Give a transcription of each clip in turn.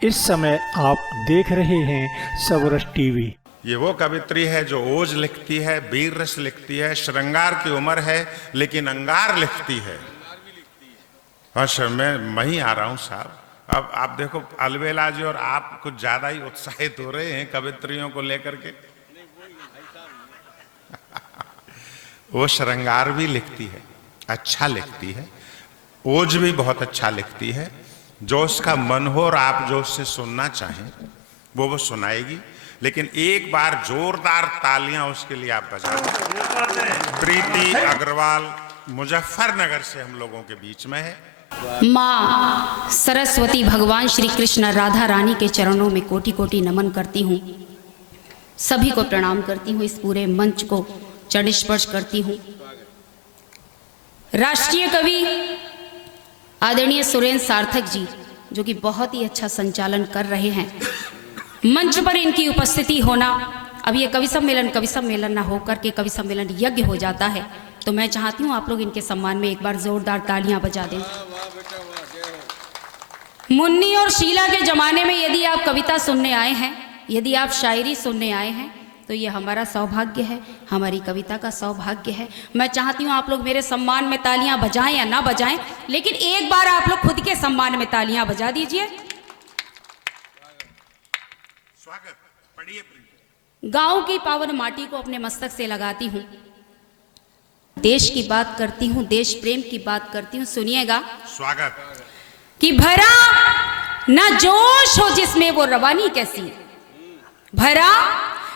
इस समय आप देख रहे हैं सबरस टीवी। ये वो कवित्री है जो ओज लिखती है, वीर रस लिखती है, श्रृंगार की उम्र है लेकिन अंगार लिखती है। हाँ सर, मैं ही आ रहा हूँ साहब। अब आप देखो अलवेला जी और आप कुछ ज्यादा ही उत्साहित हो रहे हैं कवित्रियों को लेकर के। वो श्रृंगार भी लिखती है, अच्छा लिखती है, ओज भी बहुत अच्छा लिखती है। जो उसका मन हो और आप जो उससे सुनना चाहें वो सुनाएगी। लेकिन एक बार जोरदार तालियां उसके लिए आप बजा दें। प्रीति अग्रवाल मुजफ्फरनगर से हम लोगों के बीच में है। माँ सरस्वती भगवान श्री कृष्ण राधा रानी के चरणों में कोटि कोटि नमन करती हूँ। सभी को प्रणाम करती हूँ। इस पूरे मंच को चरण स्पर्श करती हूँ। राष्ट्रीय कवि आदरणीय सुरेंद्र सार्थक जी, जो कि बहुत ही अच्छा संचालन कर रहे हैं, मंच पर इनकी उपस्थिति होना, अब ये कवि सम्मेलन ना होकर के कवि सम्मेलन यज्ञ हो जाता है, तो मैं चाहती हूँ आप लोग इनके सम्मान में एक बार जोरदार तालियां बजा दें। मुन्नी और शीला के जमाने में यदि आप कविता सुनने आए हैं, यदि आप शायरी सुनने आए हैं, तो ये हमारा सौभाग्य है, हमारी कविता का सौभाग्य है। मैं चाहती हूँ आप लोग मेरे सम्मान में तालियां बजाएं या ना बजाएं, लेकिन एक बार आप लोग खुद के सम्मान में तालियां बजा दीजिए। स्वागत। पढ़िए। गांव की पावन माटी को अपने मस्तक से लगाती हूँ, देश की बात करती हूँ, देश प्रेम की बात करती हूँ। सुनिएगा। स्वागत। कि भरा ना जोश हो जिसमें वो रवानी कैसी, भरा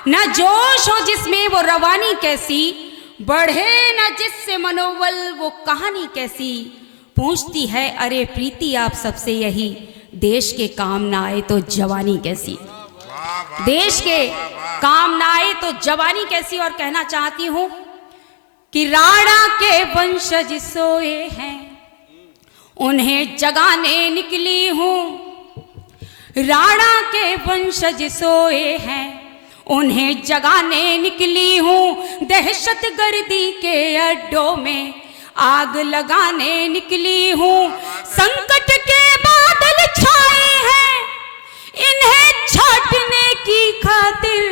ना जोश हो जिसमें वो रवानी कैसी, बढ़े ना जिससे मनोबल वो कहानी कैसी। पूछती है अरे प्रीति आप सबसे यही, देश के काम ना आए तो जवानी कैसी, देश के काम ना आए तो जवानी कैसी। और कहना चाहती हूं कि राणा के वंशज सोए हैं, उन्हें जगाने निकली हूं। राणा के वंशज सोए हैं, उन्हें जगाने निकली हूं। दहशत गर्दी के अड्डों में आग लगाने निकली हूं। संकट के बादल छाए हैं, इन्हें छाटने की खातिर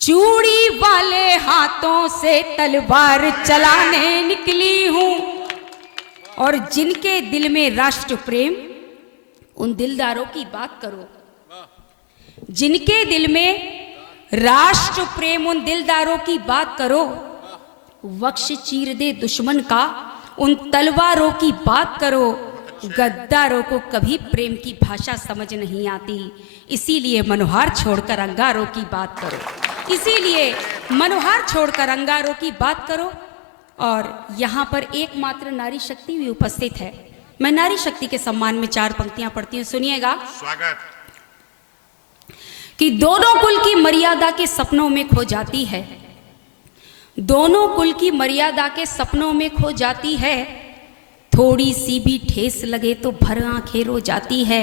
चूड़ी वाले हाथों से तलवार चलाने निकली हूं। और जिनके दिल में राष्ट्र प्रेम, उन दिलदारों की बात करो। जिनके दिल में राष्ट्र प्रेम, उन दिलदारों की बात करो। वक्ष चीर दे दुश्मन का, उन तलवारों की बात करो। गद्दारों को कभी प्रेम की भाषा समझ नहीं आती, इसीलिए मनोहार छोड़कर अंगारों की बात करो। इसीलिए मनोहार छोड़कर अंगारों की बात करो। और यहाँ पर एकमात्र नारी शक्ति भी उपस्थित है। मैं नारी शक्ति के सम्मान में 4 पंक्तियां पढ़ती हूँ। सुनिएगा। स्वागत। कि दोनों कुल की मर्यादा के सपनों में खो जाती है, दोनों कुल की मर्यादा के सपनों में खो जाती है। थोड़ी सी भी ठेस लगे तो भर आंखें रो जाती है।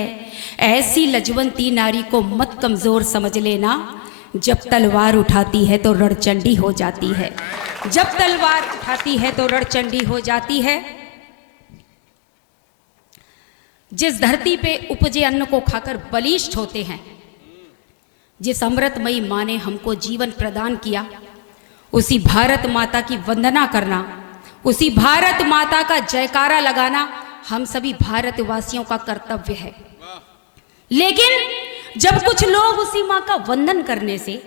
ऐसी लजवंती नारी को मत कमजोर समझ लेना, जब तलवार उठाती है तो रणचंडी हो जाती है। जब तलवार उठाती है तो रणचंडी हो जाती है। जिस धरती पे उपजे अन्न को खाकर बलिष्ठ होते हैं, जिस अमृतमयी माँ ने हमको जीवन प्रदान किया, उसी भारत माता की वंदना करना, उसी भारत माता का जयकारा लगाना हम सभी भारतवासियों का कर्तव्य है। लेकिन जब कुछ लोग उसी माँ का वंदन करने से,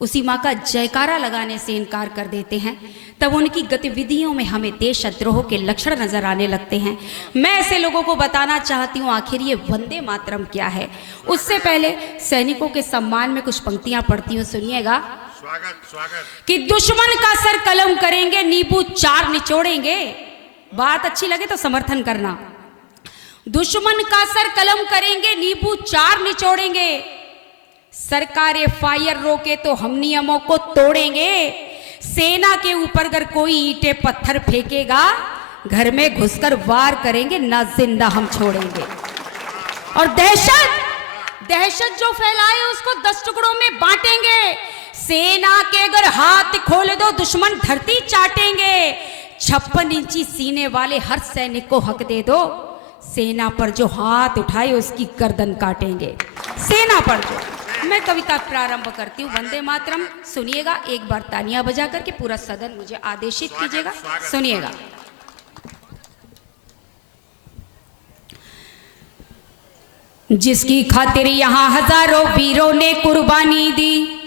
उसी माँ का जयकारा लगाने से इनकार कर देते हैं, तब उनकी गतिविधियों में हमें देशद्रोह के लक्षण नजर आने लगते हैं। मैं ऐसे लोगों को बताना चाहती हूँ आखिर ये वंदे मातरम क्या है। उससे पहले सैनिकों के सम्मान में कुछ पंक्तियां पढ़ती हूँ। सुनिएगा। स्वागत। स्वागत। कि दुश्मन का सर कलम करेंगे, नींबू 4 निचोड़ेंगे। बात अच्छी लगे तो समर्थन करना। दुश्मन का सर कलम करेंगे, नींबू 4 निचोड़ेंगे। सरकार फायर रोके तो हम नियमों को तोड़ेंगे। सेना के ऊपर अगर कोई ईंटे पत्थर फेंकेगा, घर में घुसकर वार करेंगे, ना जिंदा हम छोड़ेंगे। और दहशत जो फैलाए उसको 10 टुकड़ों में बांटेंगे। सेना के अगर हाथ खोल दो दुश्मन धरती चाटेंगे। 56 इंची सीने वाले हर सैनिक को हक दे दो, सेना पर जो हाथ उठाए उसकी गर्दन काटेंगे। सेना पर जो। मैं कविता प्रारंभ करती हूँ। वंदे मातरम सुनिएगा, एक बार तालियां बजा करके पूरा सदन मुझे आदेशित कीजिएगा। सुनिएगा। जिसकी खातिर यहाँ हजारों वीरों ने कुर्बानी दी,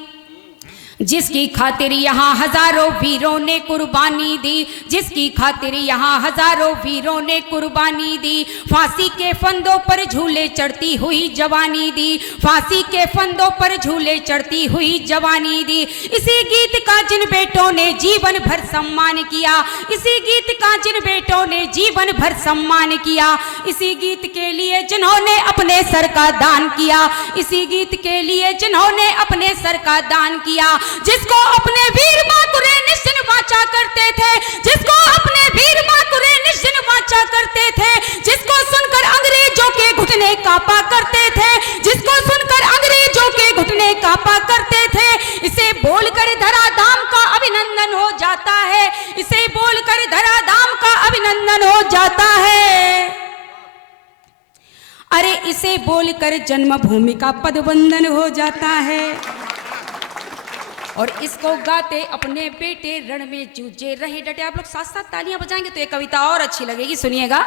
जिसकी खातिर यहाँ हजारों वीरों ने कुर्बानी दी, जिसकी खातिर यहाँ हजारों वीरों ने कुर्बानी दी, फांसी के फंदों पर झूले चढ़ती हुई जवानी दी, फांसी के फंदों पर झूले चढ़ती हुई जवानी दी। इसी गीत का जिन बेटों ने जीवन भर सम्मान किया, इसी गीत का जिन बेटों ने जीवन भर सम्मान किया, इसी गीत के लिए जिन्होंने अपने सर का दान किया, इसी गीत के लिए जिन्होंने अपने सर का दान किया, जिसको अपने वीर मातुरे निश्चिन वाचा करते थे, जिसको अपने वीर मातुरे निश्चिन वाचा करते थे, जिसको सुनकर अंग्रेजों के घुटने कांपा करते थे, जिसको सुनकर अंग्रेजों के घुटने कांपा करते थे, इसे बोलकर धराधाम का अभिनंदन हो जाता है, इसे बोलकर धराधाम का अभिनंदन हो जाता है। अरे इसे बोलकर जन्मभूमि का पदवंदन हो जाता है। और इसको गाते अपने बेटे रण में जूझे रहे डटे। आप लोग साथ साथ तालियां बजाएंगे तो ये कविता और अच्छी लगेगी। सुनिएगा।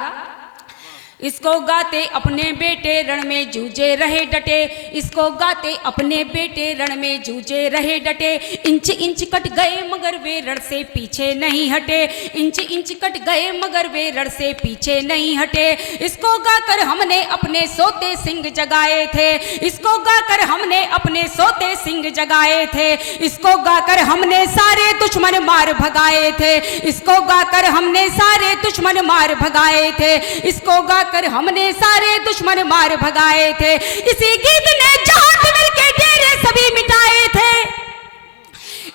इसको गाते अपने बेटे रण में जूझे रहे डटे, इसको गाते अपने बेटे रण में जूझे रहे डटे, इंच इंच कट गए मगर वे रण से पीछे नहीं हटे, इंच इंच कट गए मगर वे रण से पीछे नहीं हटे। इसको गाकर हमने अपने सोते सिंह जगाए थे, इसको गाकर हमने अपने सोते सिंह जगाए थे, इसको गाकर हमने सारे दुश्मन मार भगाए थे, इसको गाकर हमने सारे दुश्मन मार भगाए थे, इसको गाकर हमने सारे दुश्मन मार भगाए थे। इसी गीत ने जात मिलके डेरे सभी मिटाए थे,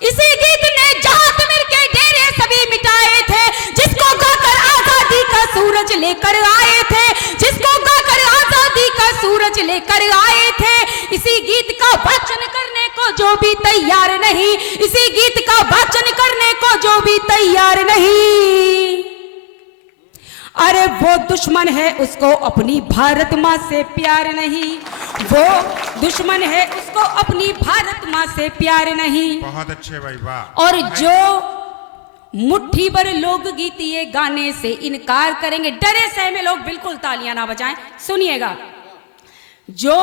इसी गीत ने जात मिलके डेरे सभी मिटाए थे, जिसको गाकर आजादी का सूरज लेकर आए थे, जिसको गाकर आजादी का सूरज लेकर आए थे। इसी गीत का वाचन करने को जो भी तैयार नहीं, इसी गीत का वाचन करने को जो भी तैयार नहीं, अरे वो दुश्मन है उसको अपनी भारत माँ से प्यार नहीं, वो दुश्मन है उसको अपनी भारत माँ से प्यार नहीं। बहुत अच्छे भाई, वाह। और जो मुट्ठी भर लोकगीत ये गाने से इनकार करेंगे, डरे सहमे लोग बिल्कुल तालियां ना बजाएं। सुनिएगा। जो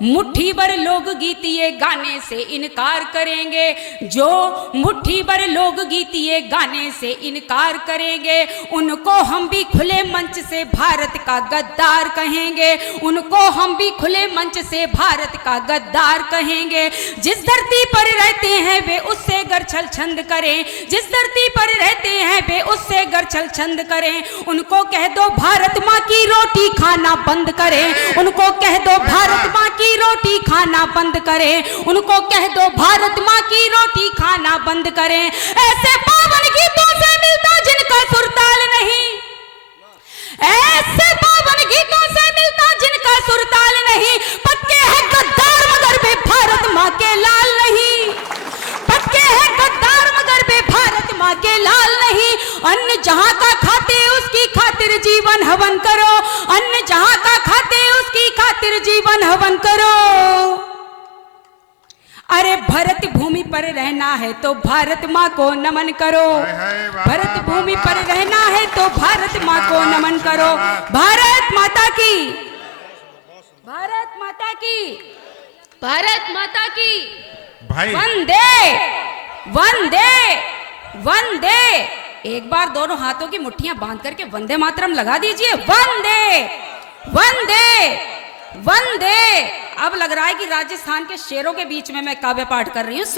मुट्ठी भर लोकगीत ये गाने से इनकार करेंगे, जो मुट्ठी भर लोकगीत ये गाने से इनकार करेंगे, उनको हम भी खुले मंच से भारत का गद्दार कहेंगे, उनको हम भी खुले मंच से भारत का गद्दार कहेंगे। जिस धरती पर रहते हैं वे उससे गर छल छंद करें, जिस धरती पर रहते हैं वे उससे गर छल छंद करें, उनको कह दो भारत माँ की रोटी खाना बंद करें, उनको कह दो भारत माँ की रोटी खाना बंद करें, उनको कह दो भारत माँ की रोटी खाना बंद करें। ऐसे पावन गीतों से मिलता जिनका सुरताल नहीं, ऐसे पावन गीतों से मिलता जिनका सुरताल नहीं, पक्के हैं गद्दार मगर वे भारत माँ के लाल नहीं, पक्के हैं गद्दार मगर वे भारत माँ के लाल नहीं। अन्न जहाँ का खाते उसकी खातिर जीवन हवन करो, अन्न जहाँ का खाते उसकी खातिर जीवन हवन करो। अरे भरत भूमि पर रहना है तो भारत माँ को नमन करो, भरत भूमि पर रहना है तो भारत माँ को नमन करो। भारत माता की, भारत माता की, भारत माता की भाई। वंदे वंदे वंदे। एक बार दोनों हाथों की मुट्ठियां बांध करके वंदे मातरम लगा दीजिए। वंदे वंदे वंदे। अब लग रहा है कि राजस्थान के शेरों के बीच में मैं काव्य पाठ कर रही हूँ।